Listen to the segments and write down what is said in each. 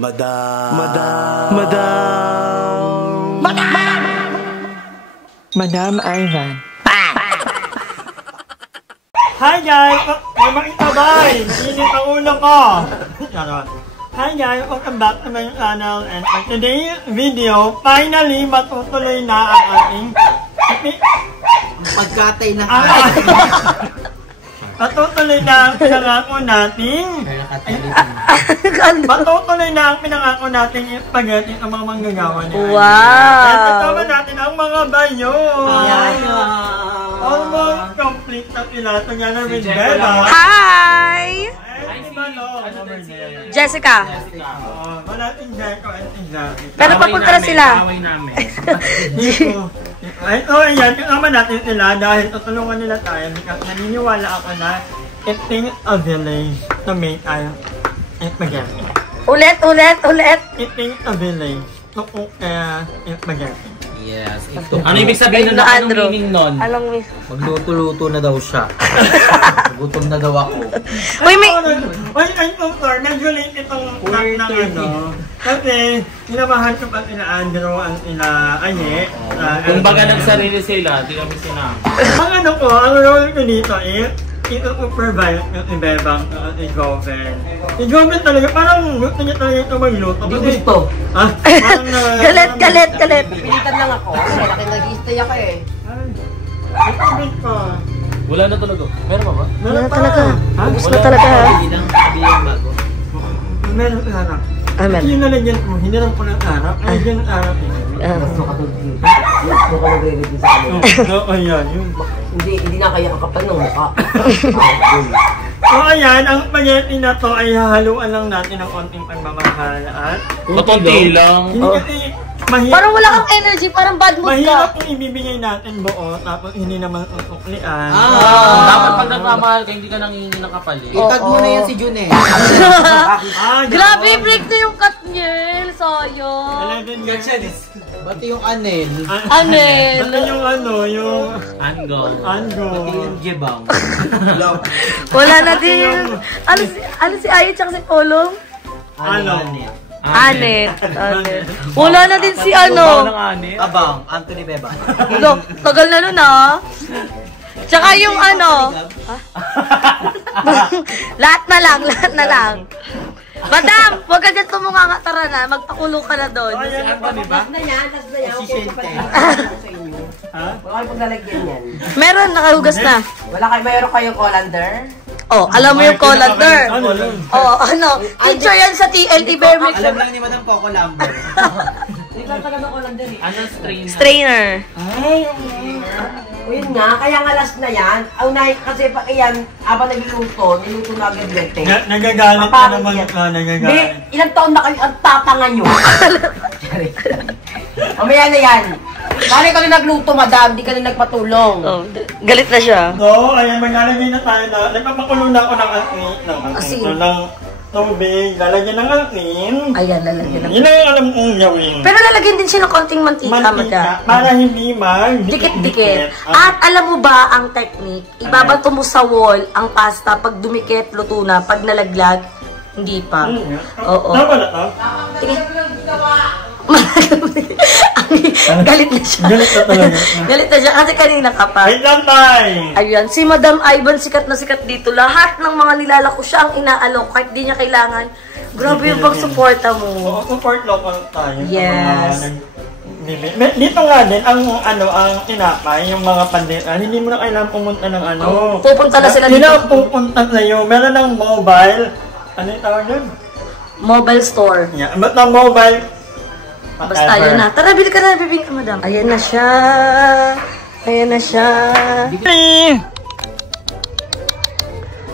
Madam Ivan. Hi guys! May makitabay! Init ang ulo ko! Hi guys! Welcome back to my channel, and for today's video, finally matutuloy na ang ating pagkatay ng matutuloy na ang pinangako nating spaghetti ang mga manggagawa niya. Wow! At kasama natin ang mga bayo! Almost complete na sila. Ito nga na with Bella. Hi! Jessica. Wala ting Jeko at ting Jackie. Pero papunta na sila. Ito, ayan. Kasama natin sila dahil tutulungan nila tayo. Naniniwala ako na it takes a village to make a spaghetti. Ulit. It takes a village to cook spaghetti. Yes. Ano ibig sabihin na anong meaning nun? Anong Magluto-luto na daw siya. Gutom na daw ako. Uy, may... I'm so sorry. Medyo late itong knock ng ano. Kasi, sinamahan ko pa sila Andrew ang sila Anye. Kung baga nagsarili sila, di kami sinama. Ang ano ko, ang role ko dito is, ito-supervise yung ibebang si Joven. Si Joven talaga, parang gusto niya talaga ito magluto. Hindi gusto. Galit. Pilitan lang ako. Kasi laki nag-i-stay ako eh. Ito bit ko. Wala na talaga. Meron pa ba? Meron talaga. Gusto na talaga ha? Meron sa harap. Amen. Yung nalagyan mo, hindi lang po ng harap. Nalagyan ng harap eh. Gusto ka nagre-review sa kanila. Ayan, yung... Hindi na kaya ang kapal ng mukha. So ayan, ang spaghetti na to ay hahaluan lang natin ng konting pagmamahal at... Matunti lang. Hindi kasi mahirap... Parang wala kang energy, parang bad mood Mahirap ka. kung ibibigay natin buo, tapos hindi naman utuklian. Dapat pag nagmamahal ka, hindi ka nangingi ng kapalit. Itag mo na yan si June eh. Grabe, break na yung cut niya. Sayo. 11 years. Bati yung anel. Anel. Basta yung ano, yung... Angle. Ango. Bati yung jebang. Wala na din. Ano si Ayo tsaka si Polong? Ano? Anet. Wala na din si ano. Abang, Anthony Beba. Ulo, tagal na nun ah. Tsaka yung ano. Lahat na lang. Madam, huwag ka dyan tumunganga, tara na. Magpakulo ka na doon. Last na yan. Okay pa wala kayo paglalagyan yan. Meron, nakahugas na. Mayroon kayong colander? Oh, alam mo yung colander. Oh, ano. Teacher yan sa TLT Bear Mix. Alam lang ni Madam Coco Lambert. Hindi lang taga ng colander eh. Ano strainer? Strainer. Ay, yun nga, kaya nga last na yan. Kasi pa yan, habang niluto na agad lete. Nagagalit na naman ka, nagagalit. Ilang taon na kayo ang tatangan nyo? Mamaya na yan. Kaya ka na nagluto, madam, di ka na nagpatulong. Oh, galit na siya. So, ayan, maglalagay na tayo na. Nagpapakulo na ako ng asin. Ng tubig. Lalagyan ng asin. Ayan, lalagyan ng... Yun ang alam kong gawin. Pero lalagyan din siya ng konting mantika, madam. Para hindi Dikit-dikit. At alam mo ba ang technique? Ibabato mo sa wall ang pasta. Pag dumikit, luto na. Pag nalaglag, hindi pa. Oo. Tama na to? Galit na siya. Galit na talaga. Galit na siya kasi kanina ka pa. Wait lang tayo. Ayan, si Madam Ivan sikat na sikat dito. Lahat ng mga nilalako siya ang inaalok kahit di niya kailangan. Grabe yung pagsuporta mo. Oo, support local tayo. Yes. Dito nga din, ang tinapay, yung mga pandita, hindi mo na kailangan pumunta ng ano. Pupunta na sila dito. Hindi na pupunta sa'yo. Meron ng mobile. Ano yung tawag yun? Mobile store. Yeah, but na mobile. Basta yun na. Tara, bili ka na, bibili ka, madam. Ayan na siya.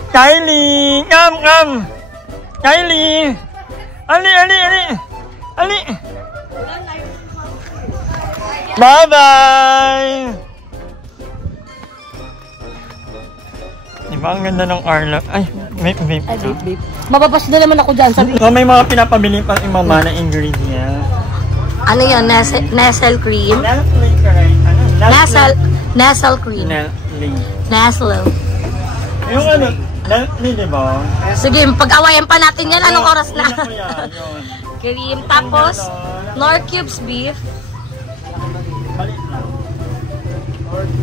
Kylie! Come! Kylie! Ali! Bye-bye! Diba ang ganda ng Arlo? Ay, vape. Mababas na naman ako dyan. Sabi. So, may mga pinapabili pa yung mama na ingredient. Ano yan? Nasal cream? Nasal cream. Nasal. Yung ano, diba? Sige, pag-awayan pa natin yan. Anong oras na? Cream. Tapos, Knorr cubes beef. Maliit lang.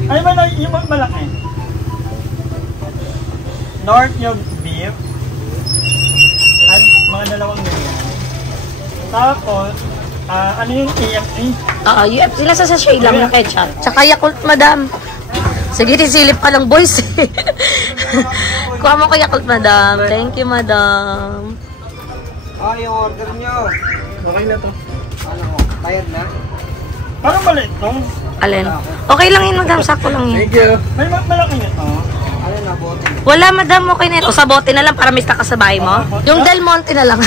Ay, yung malaki. Knorr cubes beef. Ay, mga 2 million. Tapos, ano yung KFC? UFC lang sa sachet lang na ketchup. Tsaka Yakult, madam. Sige, silip pa lang, boys. Kuha mo ko Yakult, madam. Thank you, madam. Yung order nyo. Okay na to. Ano ko? Bayad na? Parang maliit to. Alin? Okay lang yun, madam. Sakto lang yun. Thank you. May malaki na to. Ano na, bote? Wala, madam. Okay na yun. O, sa bote na lang para may kakasabay mo. Yung Del Monte na lang.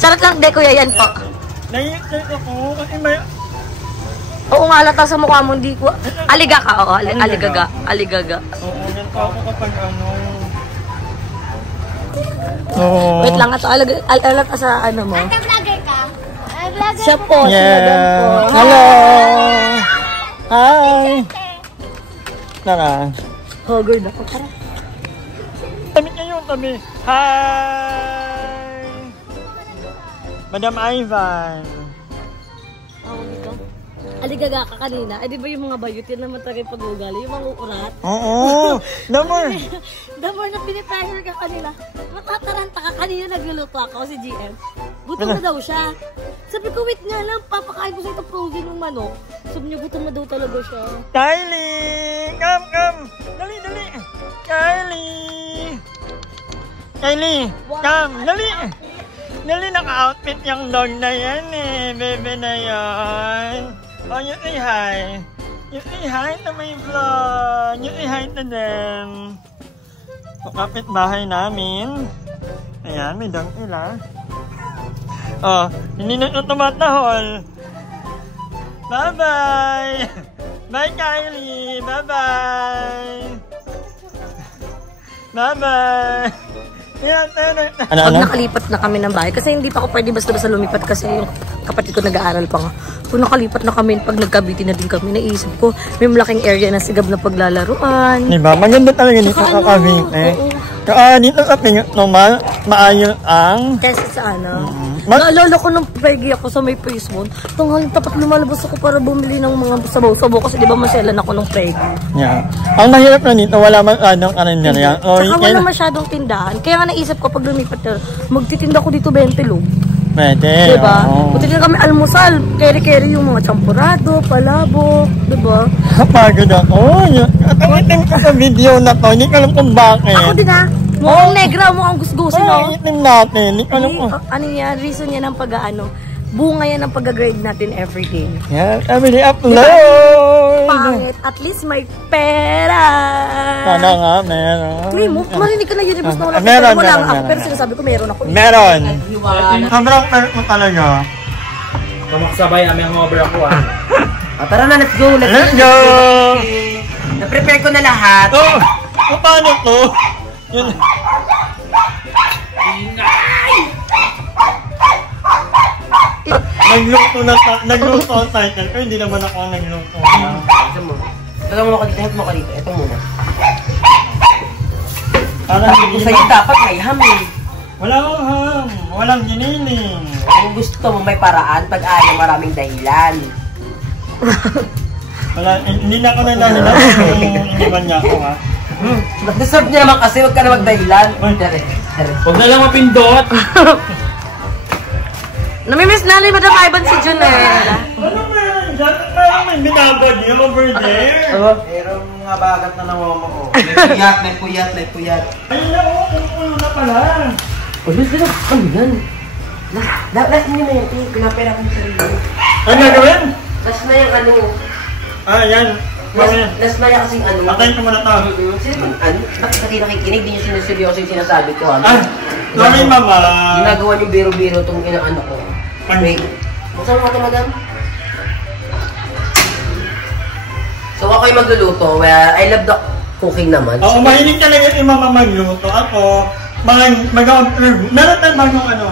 Charot lang, de, kuya. Yan po. Naiinit ako. Kasi may... Oo nga, halata sa mukha mo. Hindi ko... Aliga ka, oo. Aligaga. Aligaga. Oo, ganito ako kapag ano... Oo. Wait lang, alata sa ano mo. Vlogger ka? Vlogger Siya po, si madam po. Hello! Hi! Tara. Hogard ako. Tara. Tabi kayo, tabi. Hi! Madam Ivan. Dito. Aligaga ka kanina. Eh, di ba yung mga bayot yan naman talaga yung pag-ugali? Yung mga ukurat? Oo! Damor! Damor na pinipressure ka kanila. Matataranta ka kanina nagluluto ako si GM. Gutom na daw siya. Sabi ko, wait nga lang, papakain ko sa ito frozen ng manok. Sabi niya, gutom na daw talaga siya. Kylie! Come! Dali! Kylie! Come! Dali! Dali, naka-outfit yung dog na yan eh. Bebe na yan. Oh, you say hi. You say hi to my vlog. You say hi to them. Kapit bahay namin. Ayan, may dog nila. Oh, hindi na ito tumatahol. Bye-bye! Bye, Kylie! Bye-bye! Bye-bye! Pag nakalipat na kami ng bahay, kasi hindi pa ako pwede basta-basta lumipat kasi yung kapatid ko nag-aaral pa nga. Kung nakalipat na kami, pag nagkabiti na din kami, naisip ko, may malaking area na sigab na paglalaruan. Diba? Maganda talaga dito sa Cavite. Dito sa Pingot naman, maayos ang... Kasi sa ano, naalala ko nung pergi ako sa may Pacemoon, tunghaling tapat lumalabas ako para bumili ng mga sabaw-sabaw kasi di ba maselan ako nung pergi. Yeah. Ang mahirap na dito, wala man anong karinderya. Saka wala masyadong tindahan. Kaya nga naisip ko pag lumipat na, magtitinda ko dito 20 lo. Pwede. Diba? Magtitinda kami almusal, keri-keri yung mga champurado, palabo, diba? Kapagod ako. Itim ko sa video na to, hindi ko alam kung bakit. Ako din ha. Mukhang negra, mukhang gusgusin, no? Itim natin, hindi ko alam kung... Ano yan, reason yan ng pag-ano, bunga yan ng pag-grade natin everyday. Yeah, everyday upload! Pangit, at least may pera. Sana nga, meron. Uy, marinig ka na yun, ibus na wala. Meron, Wala meron, ako, meron. pero sinasabi ko meron ako. Meron! Sobrang meron mo talaga. Kamakasabay, aming hover ako Tara na, let's go! Let's go! Na-prepare ko na lahat. Oh! Paano to? Yun. Nagluto ang title, pero hindi naman ako ang nagluto. Ito mo. Ito mo ka dito. Ito muna. Parang Kung hindi sa'yo dapat may ham eh. Walang ham, walang giniling. Kung gusto mo may paraan, pag-ano maraming dahilan. Wala, hindi na ako nanahilan kung iniwan niya ako ha. Deserve niya naman kasi, huwag ka na magdahilan. Huwag na lang mapindot. Namimiss na rin, Madam Ivan si Jun eh. Ano meron dyan? Parang may binabad niya over there. Merong mga bagat na nawama ko. May puyat. Ayun na, ulo na pala. Ano yan? Last niyo na yan, pinapera ko sa sarili. Ano gagawin? Last na yung ano. Yan. Last na yung kasing ano. Patayin ko muna to. Sino ba? Bakit natin nakikinig? Di nyo sinuseryoso yung sinasabi ko. Sorry mama. Ginagawa yung biro-biro itong ano ko. Wait. Buksan mo ito, madam. So ako yung magluluto where I love the cooking naman. Oo, mahilig talaga yung mama magluto. Ako, mag-observe. Meron tayong bagong ano.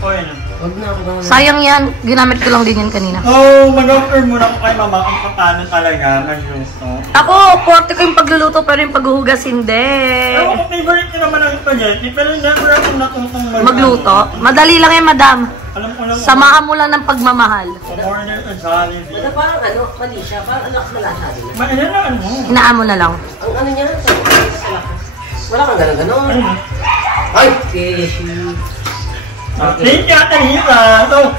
O yan. Huwag na ako na. Sayang yan, ginamit ko lang din yan kanina. So, mag-observe muna ko kay mama kung paano talaga magluto. Ako, forte ko yung pagluluto pero yung paghuhugas hindi. Ako, favorite ko naman ang spaghetti pero never akong natutong Magluto? Madali lang yan, madam. Alam ko lang. Samahan mo lang ng pagmamahal. Order ka Jollibee. Wala parang ano, mali siya. Parang anak malasa din. Ano na ano? Hinaan mo na lang. Ang ano niya, wala kang gano'n-gano'n. Ay, keshi. Thank you, Atanita. So,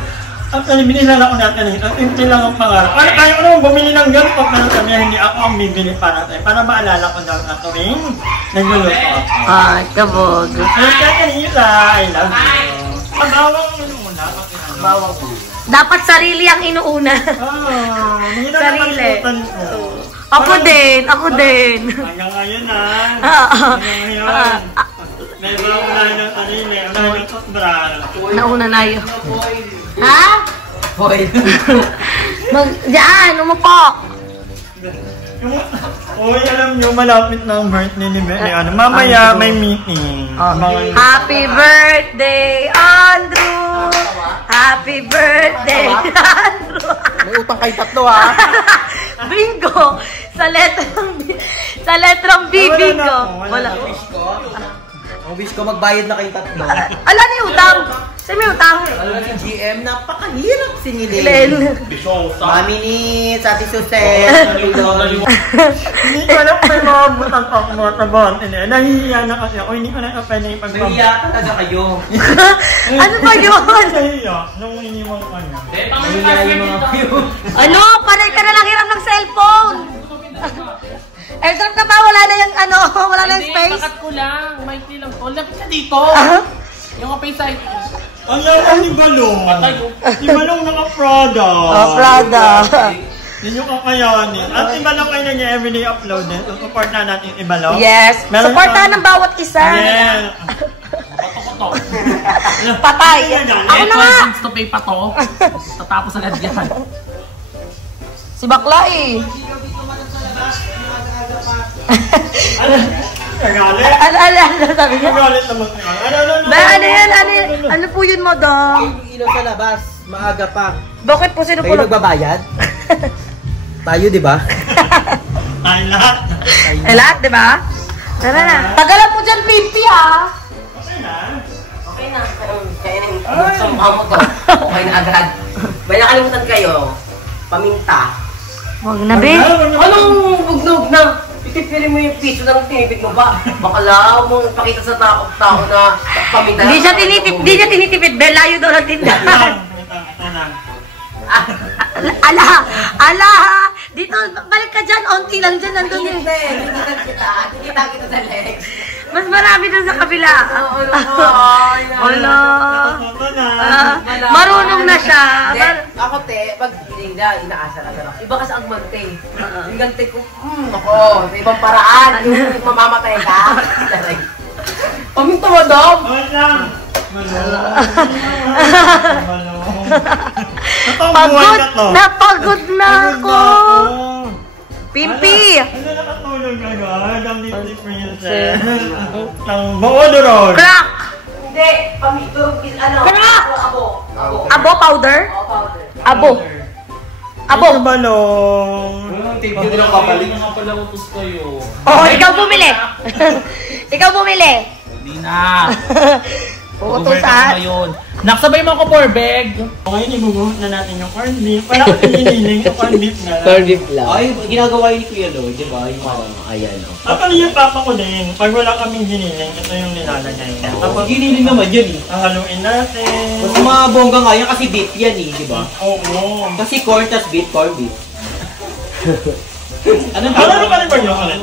actually, binila ako natin ito. Simple lang ang pangarap. Kaya ko naman bumili ng ganito. Pero sabi hindi ako ang bibili para tayo. Para maalala ko daw na tuwing nagluluto ako. Ay, kabog. Thank you, Atanita. I love you. Pag-awang yun muna. Bawang po. Dapat sarili ang inuuna. Hindi na Sarili. nakalimutan ko. Ako din, ako din. Hanggang ngayon Hanggang ngayon. May mga unahin ng sarili. Unahin ng toothbrush. Nauna na yun. Ha? Boy. Diyan, umupo. Uy, alam nyo, malapit na ang birthday ni Benny. Mamaya may meeting. Happy birthday, Andrew! Happy birthday, Andrew! May utang kayo tatlo ha. Bingo! Sa letrang B, bingo. Wala. Ang wish ko magbayad na kayo tatlo. Ala ni utang. Saan may utang? Alam na si GM, napakahirap sinilin. Len. Mami ni Sati Suset. Hindi ko alam kung may mga butang ako mga tabon. Nahihiya na kasi ako. Hindi ko na pwede ipagpapagod. Nahiya talaga kayo. Ano ba yun? Nahihiya. Nung iniwan ko niya. Nahiya yung mga view. Ano? Panay ka na lang hiram ng cellphone. Airdrop ka pa, wala na yung ano, wala na yung space. Hindi, bakat ko lang. Maikli lang to. Lapit ka dito. Yung kapay sa... Ang laro ni Balong. Si Balong naka-Prada. Prada. Hindi nyo kakayanin. At si Balong ay niya everyday upload din. So, support na natin si Balong. Yes. Meron Supportahan pa- ng bawat isa. Yeah. Patay. Ako na nga. Next to pay pa to. Tatapos agad yan. Si bakla eh. Nagalit. Ano sabi niya? Nagalit naman siya. Ano yan? Ano po yun, madam? Yung ilaw sa labas, maaga pa. Bakit po sino po? Kayo nagbabayad? Tayo, di ba? Tayo lahat. Eh, lahat, di ba? Tara na. Tagalan mo dyan, 50 ha. Okay na. Okay na. Kaya na yung mo to. Okay na agad. May nakalimutan kayo. Paminta. Huwag na, be. Anong bugnog na? Itipili mo yung piso ng tinipid mo ba? Baka lang mo pakita sa tao na paminta. Hindi siya tinitipid, be. Layo daw ng tindahan. Ala, dito, balik ka dyan, onti lang dyan, nandun yun. Kita kita sa legs. Mas marami dun sa kabila. Ala. Marunong na siya. Ako te, pag hindi inaasar agad ako. Iba kasi ang mante. Yung gante ko, ako, sa ibang paraan. Yung mamamatay ka. Paminta mo, Dom. Wait lang. Napagod na ako. Pimpi. Ano nakatulog agad? Ang Disney Princess. Ang Boodorol. Crack. Hindi, paminta. Ano? Crack. Abo. Abo powder? Powder. Abo. Abo. Ito Balong. Thank you din ang babalik. Mga pala utos kayo. Oh, ikaw bumili. Ikaw bumili. Hindi na. Uutusan. Ngayon. Naksabay mo ako for bag. Okay, ibubuhos na natin yung corned beef. Wala ko pinililing yung corned beef na lang. Corned beef lang. Ay, ginagawa yun ni Kuya Lloyd, di ba? Yung ayan. Actually, yung papa ko din, pag wala kaming giniling, ito yung nilalagay niya. Tapos, Giniling naman yun eh. haluin natin. Mas mga bongga nga yan kasi beef yan eh, di ba? Oo. Kasi corn tas beef, corn beef. Anong Ano pa rin ba yung ulit?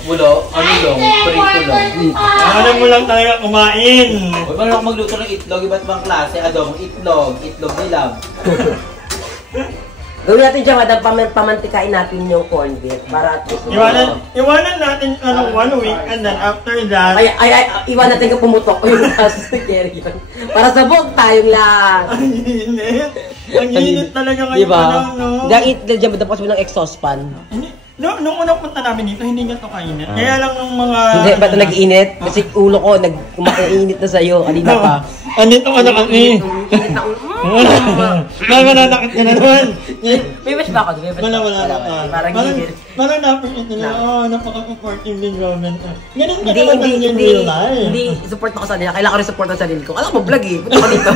Bulo, ano lang, prito lang. Alam mo lang talaga kumain. Huwag mo lang magluto ng itlog, iba't ibang klase. Adobong itlog, itlog nilab. Gawin natin dyan, madam, pamantikain natin yung corned beef. Para at least... Iwanan natin 1 week and then after that, Iwan natin kung pumutok ko yung last Gary yun. Para sabog tayong lahat. ang init. Ang init talaga ngayon. Diba? No? Dahil dyan, madam, kasi ng exhaust fan. Nung unang punta namin dito, hindi nga to kainit. Kaya lang nung mga... Hindi, ba't nag-iinit? Kasi ulo ko, kumakainit na sa'yo. Kanina pa. Andito ka na kami. Nangananakit ka na naman. May wish ba ako? Wala na. Parang gigil. Parang napakit nila. Napaka-supportive din Roman. Ganun ka naman yung real life. Hindi support ako sa nila. Kailangan ko rin support ang sarili ko. Alam mo, vlog eh. Punta ko dito.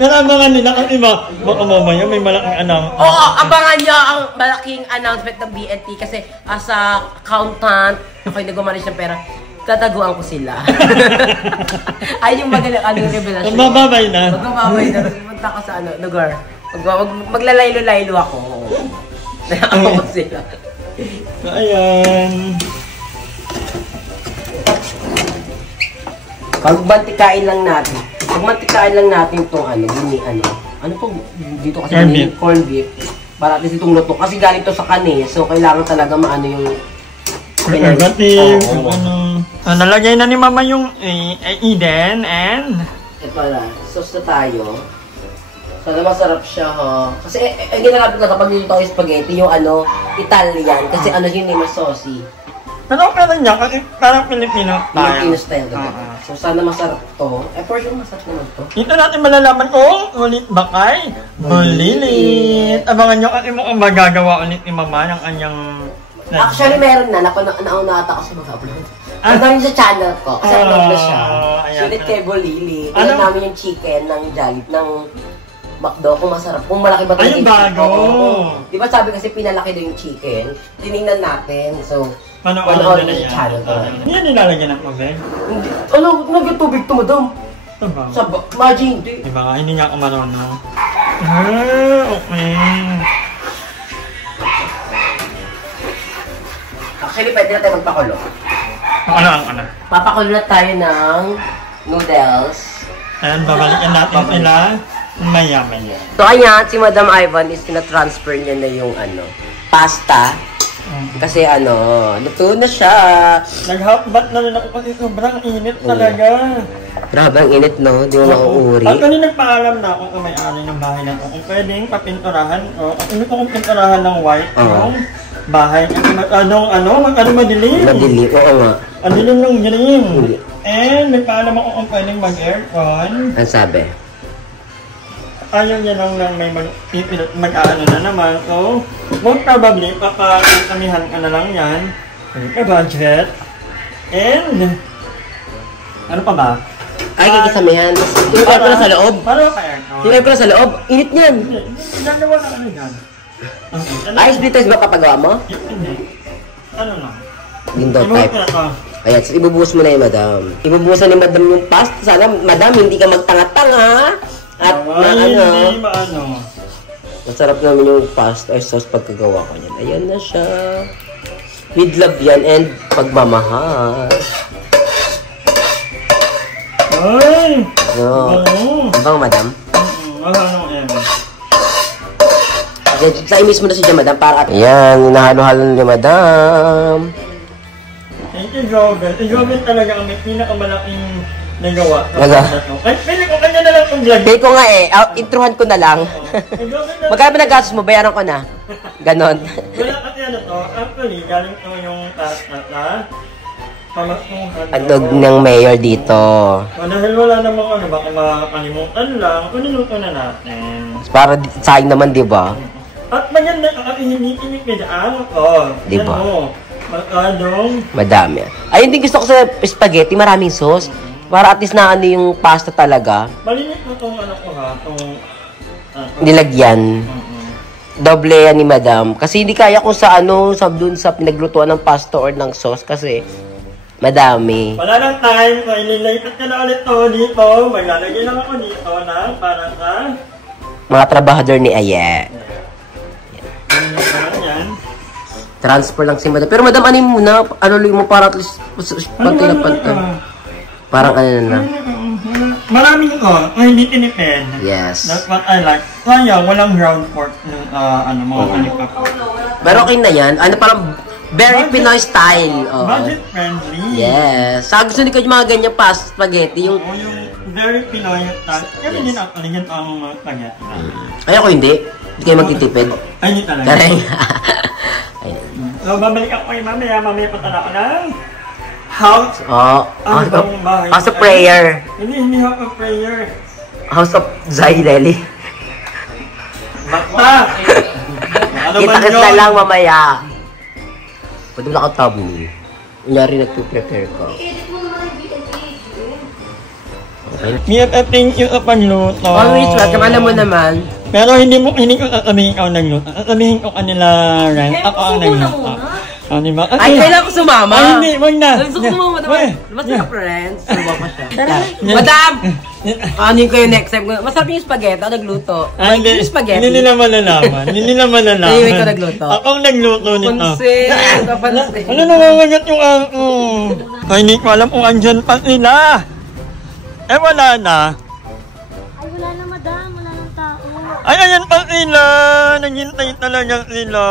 Pero abangan nila kasi baka mamaya may malaking anong. Oo, abangan nyo ang malaking announcement ng BNT kasi as a accountant, ako'y nag-manage ng pera, tataguan ko sila. Ay, yung magaling, yung revelasyon. Magbababay na. Magbababay na. Punta ko sa lugar. Maglalaylo-laylo ako. Ako sila. So, ayan. Pagmantikain lang natin itong ano po dito kasi corn beef. Para at least itong luto. Kasi galing to sa kani. So, kailangan talaga maano yung preservative. Nalagay na ni Mama yung Eden and ito na. Sauce na tayo. Sana masarap siya, ha? Kasi, ginagawa ko kapag nilito ko yung spaghetti, yung Italian. Kasi yun mas saucy. pero niya, kasi parang Filipino Filipino style. So, sana masarap to. For sure, masarap naman to. Dito natin malalaman kung ulit ba kay bulilit. Abangan nyo kasi mukhang magagawa ulit ni Mama ng kanyang... Actually, meron na. Nauna ata kasi mag-upload. Ang dami sa channel ko. Kasi upload na siya. Sulit kay Bulilit. Tingnan namin yung chicken ng Jollibee, ng McDo, kung masarap. Kung malaki ba talaga yung bago. Di ba sabi kasi pinalaki daw yung chicken? Tinignan natin. So, panoorin na yung channel ko. Hindi yan nilalagyan ng tubig? Hindi. Nag-tubig to, madam. Ito ba? Imagine, hindi. Diba nga, hindi nga ako marunong. Okay. Actually, pwede na tayo magpakulo. Ano? Papakulo na tayo ng noodles. Ayan, babalikan natin sila maya-maya. So, ayan, si Madam Ivan is tina-transfer niya na yung pasta. Kasi luto na siya. Nag-hotbat na rin ako kasi sobrang init talaga. Grabe ang init, no? Di mo mauuri. At kanina nagpaalam na ako kung may-ari ng bahay na kung pwedeng papinturahan o kung kung pinturahan ng white yung bahay. Ano madilim. Madilim, oo nga. Ang dilim ng green. And may paalam ako kung pwedeng mag-aircon. Ang sabi? Ayaw niya lang may mag-ano na naman. So, most probably, papakamihan ka na lang yan. May budget. And, ano pa ba? Ay, kikisamihan. Yung aircon na sa loob. Para pa-aircon. Yung aircon na sa loob, init niyan. Ginagawa na ano yan. Ice splitters ba papagawa mo? Hindi. Ano lang? Window Ibuhos type. ko na to. Ayan, so ibubuhos mo na yung madam. Ibubuhosan ni madam yung pasta. Sana, madam, hindi ka magtanga-tanga. At hindi maano. masarap naman yung pasta or sauce pagkagawa ko niyan. Ayan na siya. With love yan and pagmamahal. Ay! So, bang madam? Wala nang eme. Sa-imis mo na siya, madam, para at... Ayan, hinahalo-halo ni madam. Thank you, Joven. Si Joven talaga ang may pinakamalaking nagawa. Ay, pili ko kanya na lang ang vlog. Pili ko nga introhan ko na lang. Magkano ba nag-gastos mo? Bayaran ko na. Ganon. Wala kasi to, actually, galing to yung pasta na pamasukan. Andog ng mayor dito. Dahil wala namang baka makakalimutan lang, kuniluto na natin. Para sayang naman, di ba? At maganda kasi hindi tinipidaan ko. Di ba? Magkadong. Madami. Ayun din gusto ko sa spaghetti, maraming sauce. Para at least na yung pasta talaga. Malinis mo itong ko ha, itong... Nilagyan. Doble yan ni madam. Kasi hindi kaya kung sa dun sa pinaglutuan ng pasta or ng sauce kasi madami. Wala lang time, so ililipat ka na ulit to dito. Maglalagay lang ako dito na para sa... Mga trabahador ni Aye. Yan. Transfer lang si madam. Pero madam, ano muna? Ano mo para at least pantay na pantay? Parang na. Maraming hindi tinipid. Yes. That's what I like. Kaya walang ground pork mga kanipap. Pero okay na yan. Parang very Pinoy style. Budget friendly. Yes. Sa gusto ni ko yung mga ganyang pasta spaghetti. Yung very Pinoy style. Kaya din ako, ganyan ang mga spaghetti. Ay ako hindi. Hindi kayo magtitipid. Ay, hindi talaga. Karay. So, babalik ako kay mamaya. Mamaya punta na ako ng house. House of prayer. Hindi house of prayer. House of Zaileli. Bakta! Kita-kit na lang mamaya. Pwede mo nakatabli. Kunyari nagpiprepare ka. BFF, thank you sa pagluto. Always welcome. Alam mo naman. Pero hindi ko sasabihin ikaw nagluto. Sasabihin ko kanila, Ren. Ako ang nagluto. Ano ba? Ay, kailan ko sumama? Ay, hindi. Wag na. Gusto ko sumama naman. Masarap, friends. Sumama siya. Madam! Ano yung next time? Masarap yung spaghetti. Ako nagluto. Ay, hindi. Spaghetti. Hindi nila malalaman. Hindi nila malalaman. Ay, ikaw nagluto. Ako ang nagluto nito. Pansin. Kapansin. Ano nangangagat yung ako? Ay, hindi ko alam kung andyan pa sila. Eh, wala na. Ay, wala na, madam. Wala nang tao. Ay, ayan pa sila. Naghintay talaga sila.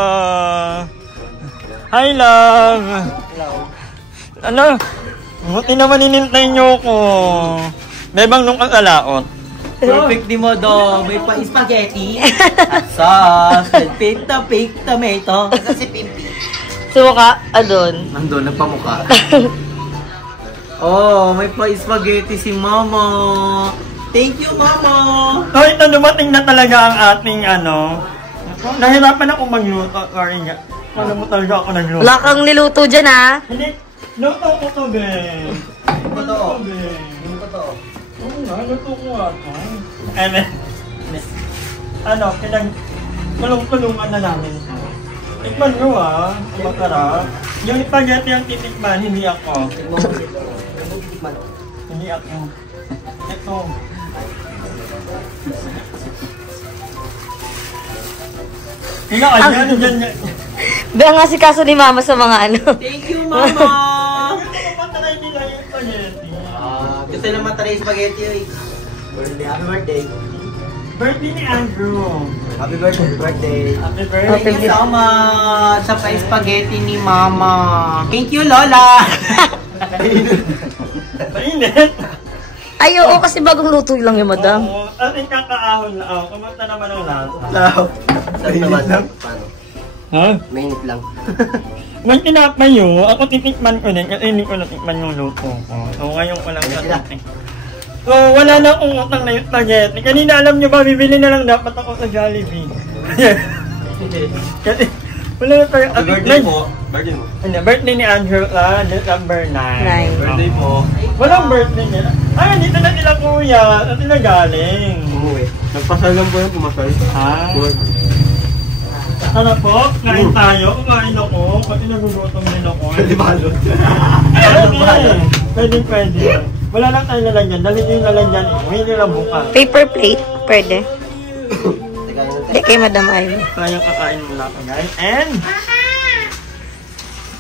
Hi, love. Hello. Ano? Buti naman inintay niyo ko. Bebang nung kasalaot. Perfect di mo do. May pa spaghetti. At sauce. And pink tomato. Ito si Pimpi. Suka, adon. Nandun, nagpamuka. Oh, may pa spaghetti si Mama. Thank you, Mama. So, ito dumating na talaga ang ating ano. Nahirapan ako magluto. Sorry nga. Alam mo talaga ako nagluto. Wala kang niluto dyan, ha? Hindi. Luto ko to, Ben. Totoo. Ben. Totoo. Oo nga, luto ko nga to. And then, ano, tulong-tulungan na namin. Tikman nyo ah, ang masarap. Yung spaghetti ang titikman, hindi ako. Hindi ako. Ito. Hindi ako, ano dyan. Ba nga si kaso ni Mama sa mga ano. Thank you, Mama. Patry nila yung spaghetti. Gusto na matry spaghetti. Happy birthday. Birthday ni Andrew. Happy birthday. Happy birthday. Thank you so much sa spaghetti ni Mama. Thank you, Lola. Mainit. Ay, oo, kasi bagong luto lang yung madam. Oo, at ikakaahon na ako. Kamusta naman ang lahat? Saan naman? Paano? Ha? Mainit lang. Nang tinapayo, ako titikman ko din kasi hindi ko natikman yung luto ko. So ngayon ko lang natikman. So wala na akong utang na yung spaghetti. Kanina alam nyo ba, bibili na lang dapat ako sa Jollibee. Kasi wala na tayo. Birthday mo. Birthday mo. Ano, birthday ni Andrew December 9. Birthday mo. Walang birthday niya. Ay, dito na sila kuya. Saan sila galing? Umuwi. Nagpasal lang po yung pumasal. Ah. Tara po, kain tayo. Kumain ako. Kasi nagugutom din ako. Pwede balot. Pwede. Wala lang tayo lalagyan. Dali nyo yung lalagyan. May nila bukas. Paper plate, pwede. Hindi kay Madam Ivy. Kayang kakain muna ako guys. And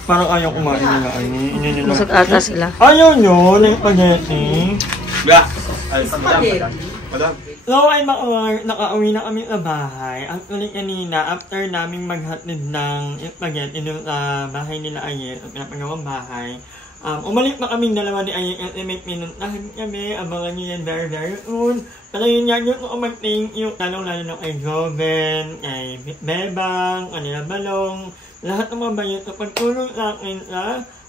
parang ayaw kumain nila. Busog ata sila. Ayaw nyo ng spaghetti. Madam. So ay nakauwi na kami sa bahay. Actually kanina, after naming maghatid ng spaghetti doon sa bahay nila Ayet, at pinapagawang bahay, umalit na kaming dalawa ni Ayet at may pinuntahan kami. Abangan nyo yan very very soon. Pero yun yan yung umating yung lalong-lalo na kay Joven, kay Bebang, kanila Balong, lahat ng mga bayan sa pagtulong sa akin sa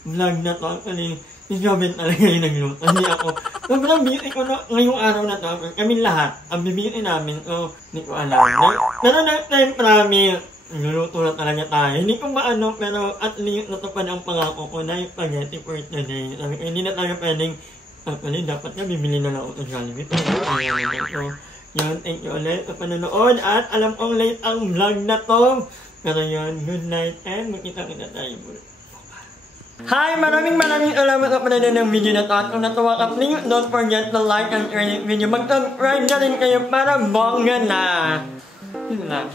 vlog na to. Actually, si Joven talaga yung nagluto. Hindi ako. Sobrang busy ko na ngayong araw na to. Kami lahat, ang bibigyan namin. So, hindi ko alam. Pero next time, promise, niluluto na talaga tayo. Hindi ko maano, pero at least natupad ang pangako ko na yung spaghetti for today. Sabi ko, hindi na tayo pwedeng, actually, dapat nga bibili na lang ako sa Jollibee. So, yun, thank you ulit sa panonood. At alam kong late ang vlog na to. Pero yun, good night and magkita-kita tayo muna. Hi! Maraming salamat sa panonood ng video na to. At kung natuwa ka, please don't forget to like and share this video. Mag-subscribe na rin kayo para bongga na. Yun lang.